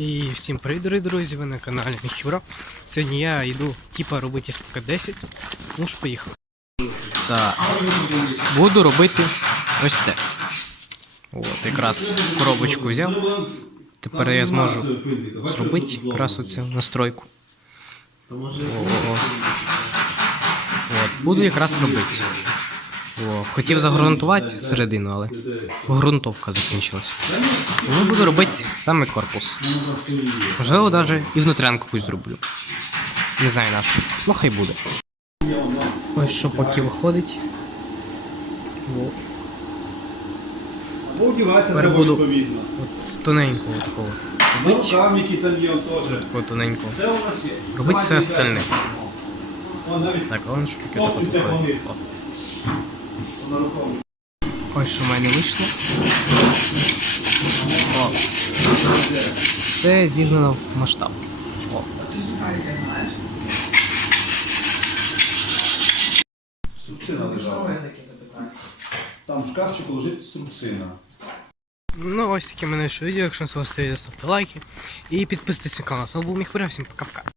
І всім привіт, дорогі друзі, ви на каналі Міхібро. Сьогодні я йду типа робити СПК 10. Ну ж поїхали. Так. Буду робити ось це. От, якраз коробочку взяв. Тепер я зможу зробити якраз оцю настройку. О-о-о. От, буду якраз робити. О, хотів загрунтувати середину, але грунтовка закінчилась. Тому буду робити саме корпус. Можливо, навіть і внутрянку якусь зроблю. Не знаю на що. Ну хай буде. Ось що поки виходить. О, Тепер буду- От з тоненького такого. Робить он такого тоненького. Робить все остальне. Так, а воно ж таке таке. вони. Ось що в мене вийшло. О. Це зігнано в масштаб. О. Струбцина лежала. Там в шкафчику лежить струбцина. Ну, ось таке мене ще відео. Якщо вам сподобалося, ставте лайки. І підписуйтесь на канал. З вами був Міхуря, всім пока-пока.